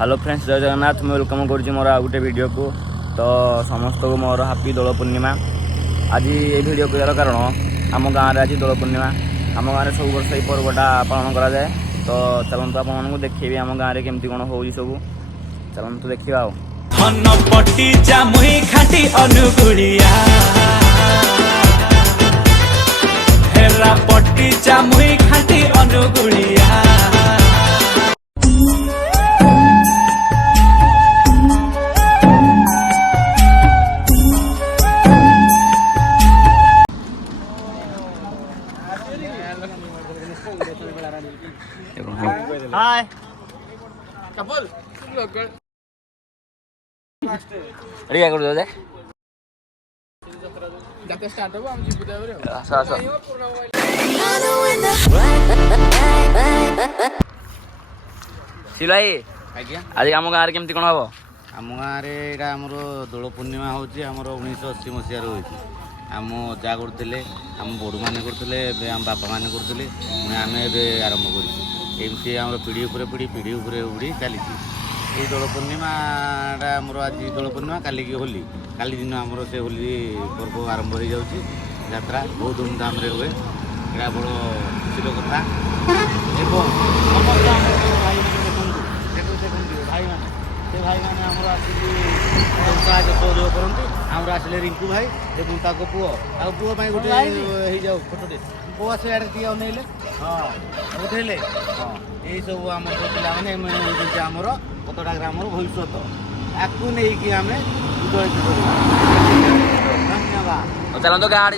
Hello friends, जय जगन्नाथ। मैं वेलकम कर मोर आ गोटे वीडियो को। तो समस्त को मोर हैप्पी दोल पूर्णिमा। आज ये वीडियो कर कारण आम गाँव में आज दोल पूर्णिमा। आम गाँव में सब वर्ष ये पर्वटा पालन करा जाए। तो चलतु आपको देखिए आम गाँव में केमती कौन हो सब। चलतु देखा हाय कपल रेडी कर दो जाते स्टार्ट हो हम जीव देवरे आसा आसा सिलाई आज्ञा आज आम गाँव केमती कौन हम आम गाँव में आमर दोल पूर्णिमा हूँ आमर 1980 मसीह होती आम जा करते आम बड़ मैंने करते आम बापा मैंने करते आम आरंभ करमती आम पीढ़ी उपर पीढ़ी पीढ़ी उपर पीढ़ी चली दोल पूर्णिमाटा आमर आज दोल पूर्णिमा काली की होली काली दिन आमर से होली पर्व आरंभ हो जाऊँगी यात्रा बहुत धूमधाम हुए यहाँ बड़ खुशी कथा भाई मैंने से भाई मैंने आमर आसिक सहयोग करते आमर आसिले रिंकू भाई एवं ताको पुओ आ पुओ गोटे हो जाऊ फोटोटे पुओ से आड़े अनेले हाँ उठेले हाँ यही सब आम पे आमर कतटा ग्राम भविष्य आपको नहीं आम धन्यवाद। चलो गाँव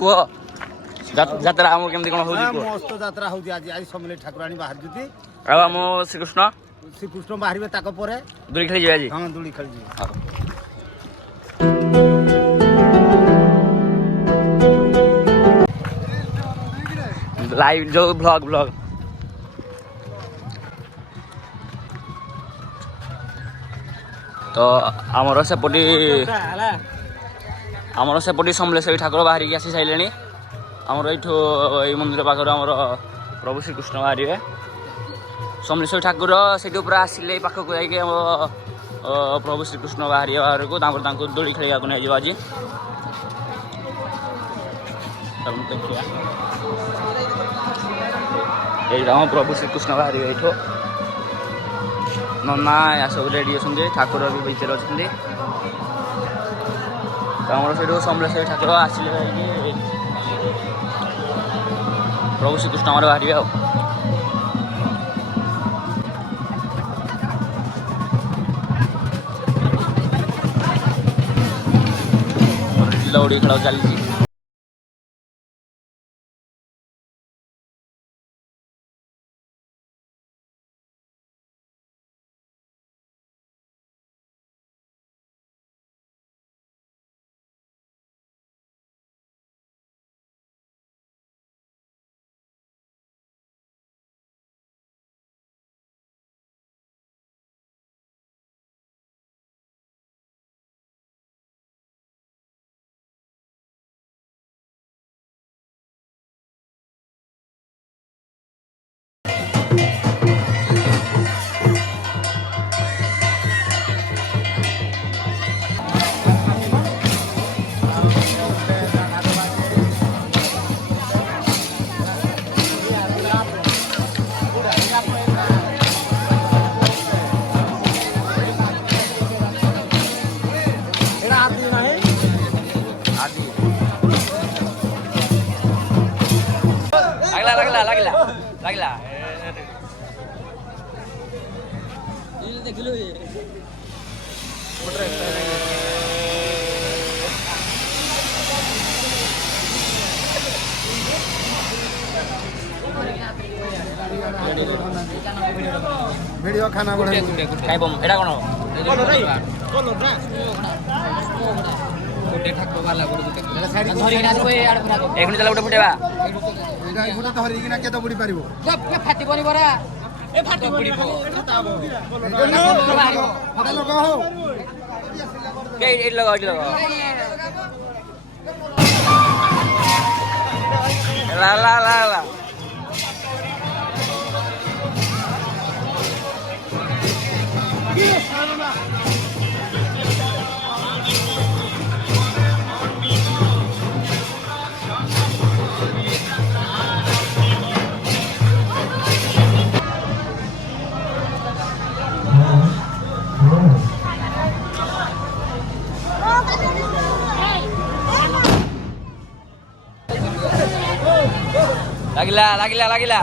कह जात्रा आम केमती कौन हो मस्त यात्रा होती आज आज समले ठाकुराणी बाहर जुती आम श्रीकृष्ण बाहर ताक पर दूरी खेली आज हाँ दूरी खेली लाइव जो ब्लॉग तो आमर सेपटी समलेश्वरी ठाकुर बाहर की आसी सारे आमर ये मंदिर पाखर आमर प्रभु श्रीकृष्ण बाहर समलेश्वरी ठाकुर से आसिले पाखक जाकि प्रभु श्रीकृष्ण बाहर को दोली खेल नहीं आज देखिए ये प्रभु श्रीकृष्ण बाहर ये नना या सब रेडी अच्छे ठाकुर भी भीतर अच्छे आमर से समलेश्वरी ठाकुर आसिले प्रभु श्रीकृष्ण आम बाहर दौड़ी खेल चली लगला देख लो वीडियो खाना बड़े खाई बम एटा कोन एक चला गोटे फुटेबा केत बुड़ी पारिबो फाटी बनी बरा ए फाटी बनी ଏଇଠି ଲଗାଅ ଏଇଠି ଲଗାଅ ହେଲା ଲାଗିଲା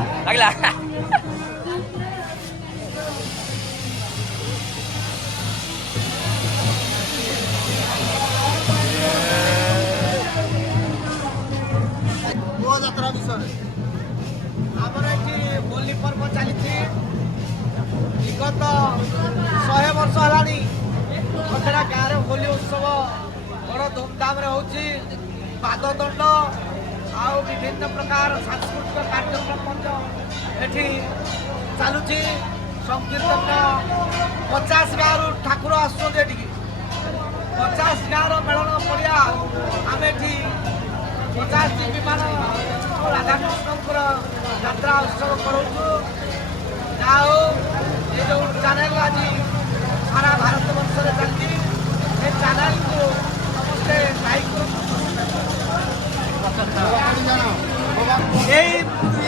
ଯାତ୍ରା ବିଷୟରେ ଆମର ଏଠି ହୋଲି ପର୍ବ ଚାଲିଛି ବିଗତ 100 ବର୍ଷ ହେଲାଣି ଖଟେରା ଗାଁରେ ହୋଲି ଉତ୍ସବ ବଡ଼ ଧୁମଧାମରେ ହେଉଛି ପାଦଦଣ୍ଡ ଆଉ ବିଭିନ୍ନ ପ୍ରକାର ସାଂସ୍କୃତିକ କାର୍ଯ୍ୟକ୍ରମ ମଧ୍ୟ ଏଠି ଚାଲୁଛି ସଂକୀର୍ତ୍ତନ 50 ଗାଁରୁ ଠାକୁର ଆସୁଛନ୍ତି ଏଠିକି 50 ଗାଁର ମେଳନ ପଡ଼ିଆ ଆମେ ଏଠି 50ଟି ବିମାନ ରାଧାକୃଷ୍ଣଙ୍କର ଯାତ୍ରା ଉତ୍ସବ କରାଉଛୁ ଯାହା ହଉ ଏ ଯେଉଁ ଚ୍ୟାନେଲ ଆଜି ସାରା ଭାରତ ବର୍ଷରେ ଚାଲିଛି ଏ ଚ୍ୟାନେଲକୁ ସମସ୍ତେ ଲାଇକ୍ କରନ୍ତୁ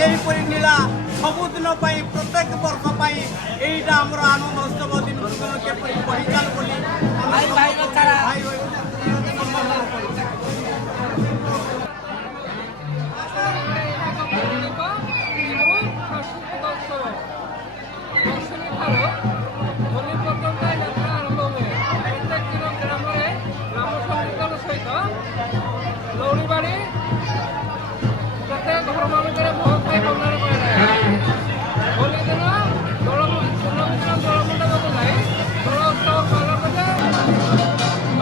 ଏହିପରି ନୀଳା ସବୁଦିନ ପାଇଁ ପ୍ରତ୍ୟେକ ବର୍ଷ ପାଇଁ ଏଇଟା ଆମର ଆନନ୍ଦ ଉତ୍ସବ ଦିନକୁ ଦିନ କିପରି ବଢ଼ିଚାଲୁ ବୋଲି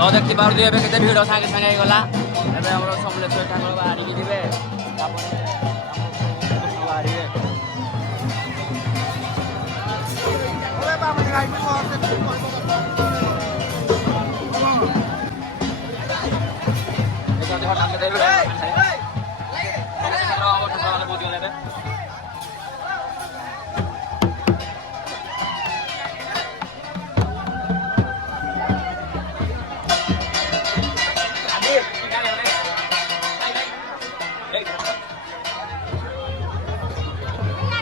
ତ ଦେଖି ପାରୁଥିବେ ଏବେ କେତେ ଭିଡ଼ ସାଙ୍ଗେ ସାଙ୍ଗେ ହେଇଗଲା ଏବେ ଆମର ସମଲେଶ୍ୱରୀ ଠାକୁର ବାହାରିକି ଯିବେ ତାପରେ କୃଷ୍ଣ ବାହାରିବେ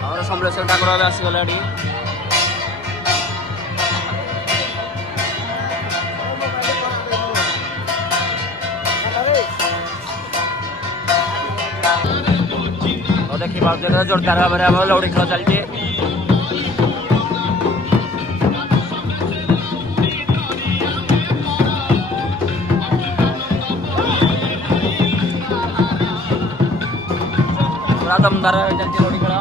ଆମର ସମଲେଶ୍ୱରୀ ଠାକୁର ଏବେ ଆସିଗଲେ ଏଠି ଦେଖିପାରୁଥିବେ ଜୋରଦାର ଭାବରେ ଆମର ଲଉଡ଼ି ଖେଳ ଚାଲିଛି ପୁରା ଦମଦାର ଚାଲିଛି ଲଉଡ଼ି ଖେଳ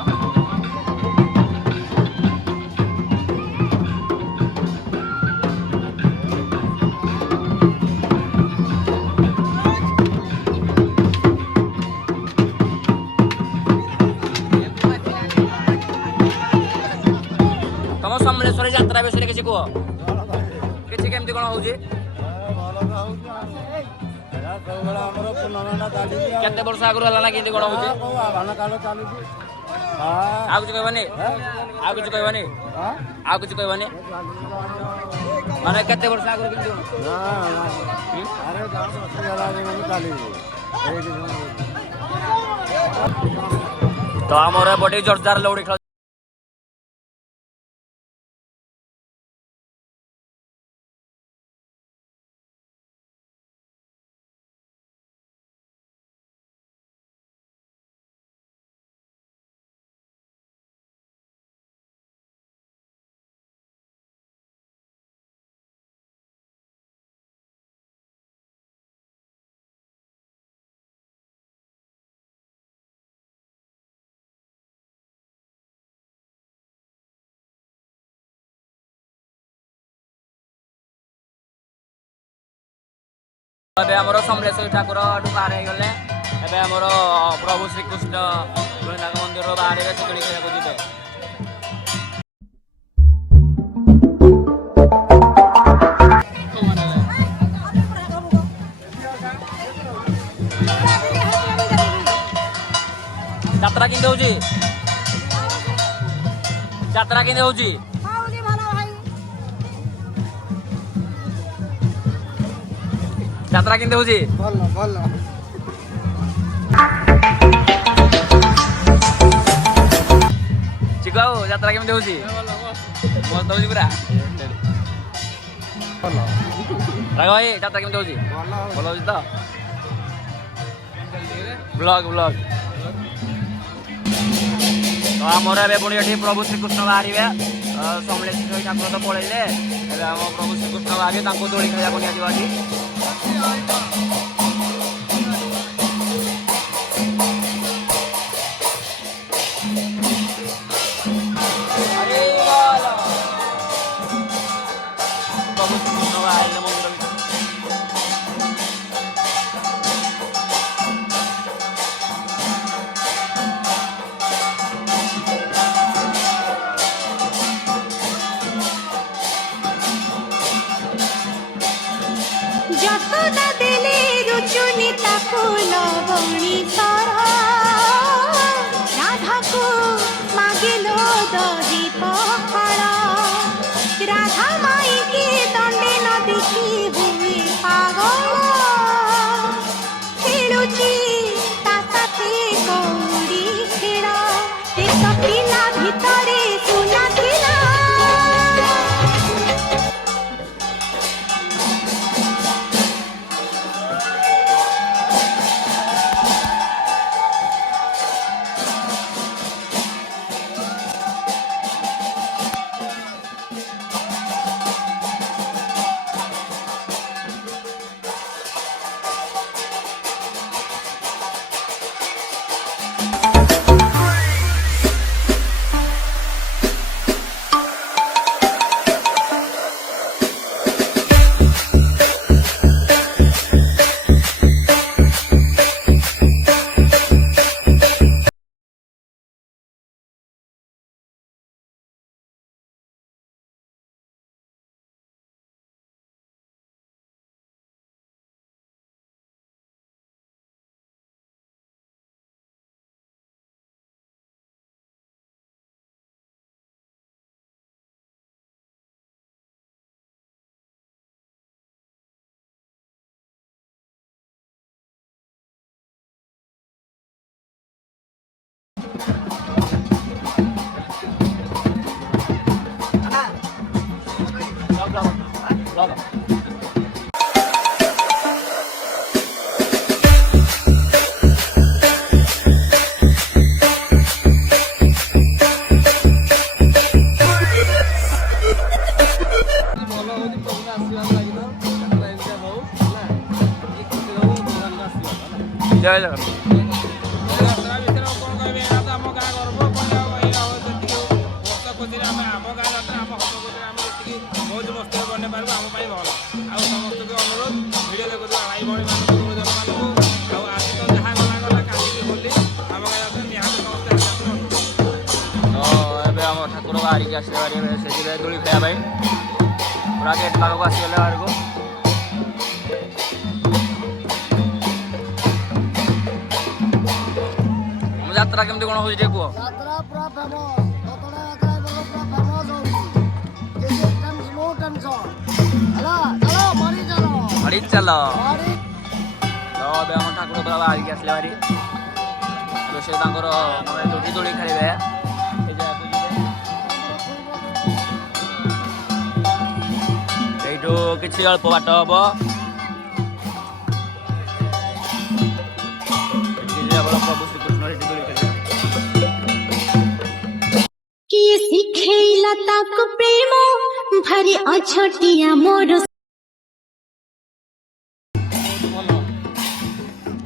ସମଲେଶ୍ୱରୀ ଯାତ୍ରା ବିଷୟରେ କିଛି କୁହ କିଛି କେମିତି କଣ ହଉଛି କେତେ ବର୍ଷ ଆଗରୁ ହେଲା ନା କେମିତି କଣ ହଉଛି ଆଉ କିଛି କହିବନି ମାନେ କେତେ ବର୍ଷ ଆଗରୁ କେମିତି ତ ଆମର ଏପଟେ ଜୋରଦାର ଲଉଡ଼ି ଖେଳ ଏବେ ଆମର ସମଲେଶ୍ୱରୀ ଠାକୁର ବାହାର ହେଇଗଲେ ଏବେ ଆମର ପ୍ରଭୁ ଶ୍ରୀକୃଷ୍ଣ ଜଗନ୍ନାଥ ମନ୍ଦିର ବାହାରିବେ ସେଠି ଖେଳିବାକୁ ଯିବେ ଯାତ୍ରା କେମିତି ହଉଛି? ଯାତ୍ରା କେମିତି ହଉଛି? ଯାତ୍ରା କେମିତି ହଉଛି? ଭଲ ଭଲ। ଚିକୁ ବାବୁ ଯାତ୍ରା କେମିତି ହଉଛି? ମସ୍ତ ହଉଛି ପୁରା। ରାଘବ ଭାଇ ଯାତ୍ରା କେମିତି ହଉଛି? ଭଲ ହଉଛି ତ? ବ୍ଲଗ ତ ଆମର ଏବେ ପୁଣି ଏଠି ପ୍ରଭୁ ଶ୍ରୀକୃଷ୍ଣ ବାହାରିବେ। ସମଲେଶ୍ୱରୀ ଠାକୁର ତ ପଳେଇଲେ, ଏବେ ଆମ ପ୍ରଭୁ ଶ୍ରୀକୃଷ୍ଣ ବାହାରିବେ, ତାଙ୍କୁ ଦୋଳି ଖେଳିବାକୁ ନିଆଯିବ ଆଜି। ପ୍ରଭୁ ଶ୍ରୀକୃଷ୍ଣ ବାହାରିଲେ ମନ୍ଦିର ଭିତରେ। যতনা দেলে রুচুনি তাকু লবণী সর রাধাকু মাগিল দহি পখাল রাধা মাইকে দণ্ডে ন দেখি হুয়ে পাগল খেলুচি তা সাথে কৌড়ি খেল দেশ পিলা ভিতরে সুনা খিলা ଜୟ ଜଗନ୍ନାଥ। ଆମ ଠାକୁର ବାହାରିକି ଆସିଲେ ସେଥିରେ ଦୋଳି ଖେଳିବା ପାଇଁ ପୁରା ଗେଟ୍ ପାଖକୁ ଆସିଗଲେ ବାହାରକୁ। ଯାତ୍ରା କେମିତି କଣ ହଉଛି ଟିକେ କୁହ? ଯାତ୍ରା ପୁରା ଫେମସ୍। ରତଡ଼ା ଯାତ୍ରା ପୁରା ଫେମସ୍ ହଉଛି। No tension. ହେଲା ଚାଲ ମାରି ଚାଲ। ମାରି ଚାଲ। ମାରି ତ ଏବେ ଆମ ଠାକୁର ପୁରା ବାହାରିକି ଆସିଲେ ଭାରି। ରୋଷେଇ ତାଙ୍କର ଯୋଉଠି ଦୋଳି ଖେଳିବେ ସେ ଜାଗାକୁ ଯିବେ। ସେଇଠୁ କିଛି ଅଳ୍ପ ବାଟ ହବ ପ୍ରଭୁ ଶ୍ରୀକୃଷ୍ଣ ସେଠି ଦୋଳି ଖେଳିବେ। କିଏ ଶିଖେଇଲା ତାକୁ ପ୍ରେମ ଭାରି ଅଛଟିଆ ମୋର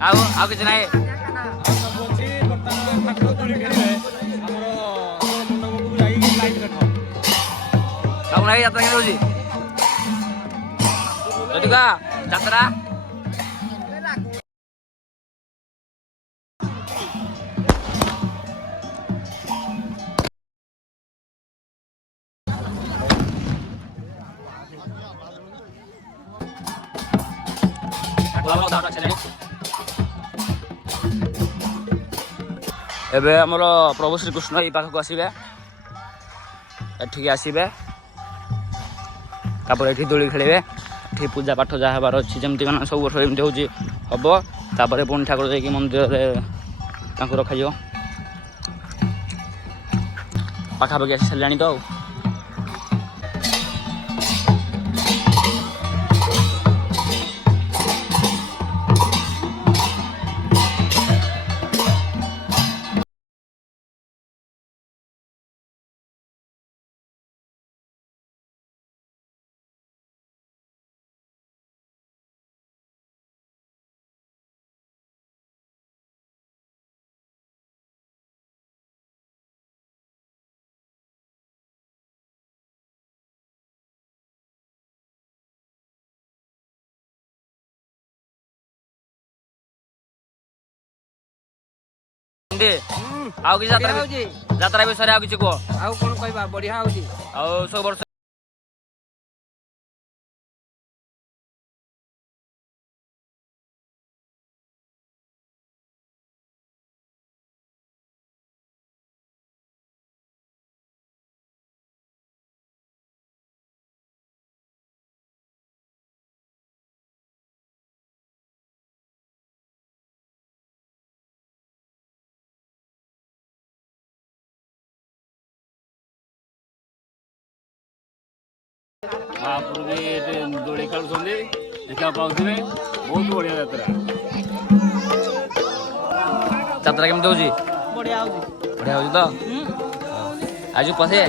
ଆଉ କିଛି ନାହିଁ। ସବୁ ନାହିଁ ଯାତ୍ରା କେମିତି ହଉଛି? ଯଦିକା ଯାତ୍ରା ଏବେ ଆମର ପ୍ରଭୁ ଶ୍ରୀକୃଷ୍ଣ ଏଇ ପାଖକୁ ଆସିବେ, ଏଠିକି ଆସିବେ, ତାପରେ ଏଠି ଦୋଳି ଖେଳିବେ, ଏଠି ପୂଜା ପାଠ ଯାହା ହେବାର ଅଛି ଯେମିତି ମାନେ ସବୁ ବର୍ଷ ଏମିତି ହେଉଛି ହେବ। ତାପରେ ପୁଣି ଠାକୁର ଯାଇକି ମନ୍ଦିରରେ ତାଙ୍କୁ ରଖାଯିବ। ପାଖାପାଖି ଆସି ସାରିଲାଣି ତ ଆଉ। ଆଉ କିଛି ଯାତ୍ରା ବିଷୟରେ ଆଉ କିଛି କୁହ। ଆଉ କଣ କହିବା, ବଢିଆ ହଉଛି। ଆଉ ସବୁ ବର୍ଷ ମହାପୁରୁ ବି ଏଠି ଦୋଳି ଖେଳୁଛନ୍ତି, ଦେଖିବାକୁ ପାଉଥିବେ। ବହୁତ ବଢିଆ ଯାତ୍ରା। ଯାତ୍ରା କେମିତି ହଉଛି? ବଢିଆ ହଉଛି। ବଢିଆ ହଉଛି ତ? ଆଜି ପଶେ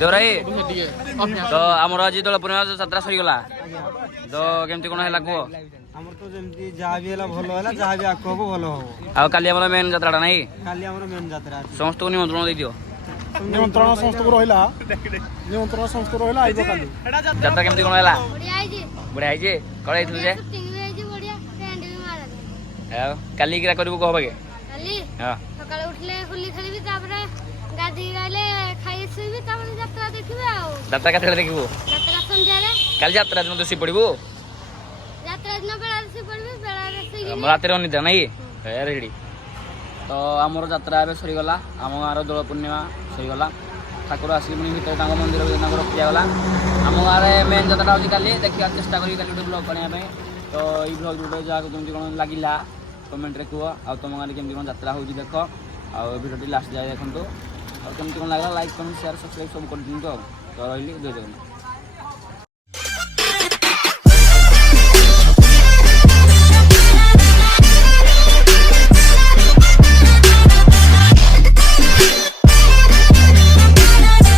ଦେବରାଇ। ତ ଆମର ଆଜି ଦୋଳ ପୂର୍ଣ୍ଣିମା ଯାତ୍ରା ସରିଗଲା, ତ କେମିତି କଣ ହେଲା କୁହ? ଆମର ତ ଯେମିତି ଯାହା ବି ହେଲା ଭଲ ହେଲା, ଯାହା ବି ଆଗକୁ ହବ ଭଲ ହବ। ଆଉ କାଲି ଆମର ମେନ୍ ଯାତ୍ରାଟା ନାହିଁ? କାଲି ଆମର ମେନ୍ ଯାତ୍ରା ଅଛି। ସମସ୍ତଙ୍କୁ ନିମନ୍ତ୍ରଣ ଦେଇଦିଅ। ନିମନ୍ତ୍ରଣ ସମସ୍ତଙ୍କୁ ରହିଲା, ନିମନ୍ତ୍ରଣ ସମସ୍ତଙ୍କୁ ରହିଲା, ଆଇବ କାଲି। ଯାତ୍ରା କେମିତି କଣ ହେଲା? ବଢିଆ ହେଇଛି। ବଢିଆ ହେଇଛି। କଣ ହେଇଥିଲୁ ଯେ? ସୁଟିଂ ବି ହେଇଛି ବଢିଆ, ଟେଣ୍ଟ ବି ମାରା। ଆଉ କାଲି କିରା କରିବୁ କହ ବାକି? କାଲି ହଁ ସକାଳେ ଉଠିଲେ ହୋଲି ଖେଳିବି, ତାପରେ ଗାଧେଇ ଗାଇଲେ ଖାଇ ଶୋଇବି, ତାପରେ ଯାତ୍ରା ଦେଖିବି ଆଉ। ଯାତ୍ରା କେତେବେଳେ ଦେଖିବୁ? ଯାତ୍ରା ସନ୍ଧ୍ୟାରେ। କାଲି ଯାତ୍ରା ଦିନ ତୁ ଶୋଇ ପଡିବୁ? ଯାତ୍ରା ଦିନ ବେଳାରେ ଶୋଇ ପଡିବି, ବେଳାରେ ଶୋଇକିନି ରାତିରେ ଅନିଦ୍ରା ନାଇଁ? ରେଡି। ତ ଆମର ଯାତ୍ରା ଏବେ ସରିଗଲା, ଆମ ଗାଁର ଦୋଳ ପୂର୍ଣ୍ଣିମା ସରିଗଲା। ଠାକୁର ଆସିକି ପୁଣି ଭିତରେ ତାଙ୍କ ମନ୍ଦିର ତାଙ୍କର ରଖିଗଲା। ଆମ ଗାଁରେ ମେନ୍ ଯାତ୍ରା ହେଉଛି କାଲି, ଦେଖିବାକୁ ଚେଷ୍ଟା କରିବି କାଲି ଗୋଟେ ବ୍ଲଗ୍ କରିବା ପାଇଁ। ତ ଏଇ ବ୍ଲଗ୍ ଗୋଟେ ଯାହାକୁ କେମିତି କ'ଣ ଲାଗିଲା କମେଣ୍ଟରେ କୁହ। ଆଉ ତୁମ ଗାଁରେ କେମିତି କ'ଣ ଯାତ୍ରା ହେଉଛି ଦେଖ, ଆଉ ଭିଡ଼ିଓଟି ଲାଷ୍ଟ ଯାଏ ଦେଖନ୍ତୁ। ଆଉ କେମିତି କ'ଣ ଲାଗିଲା ଲାଇକ୍ କମେଣ୍ଟ ସେୟାର ସବସ୍କ୍ରାଇବ୍ ସବୁ କରିଦିଅନ୍ତୁ। ଆଉ ତ ରହିଲି, ଜୟ ଜଗନ୍ନାଥ।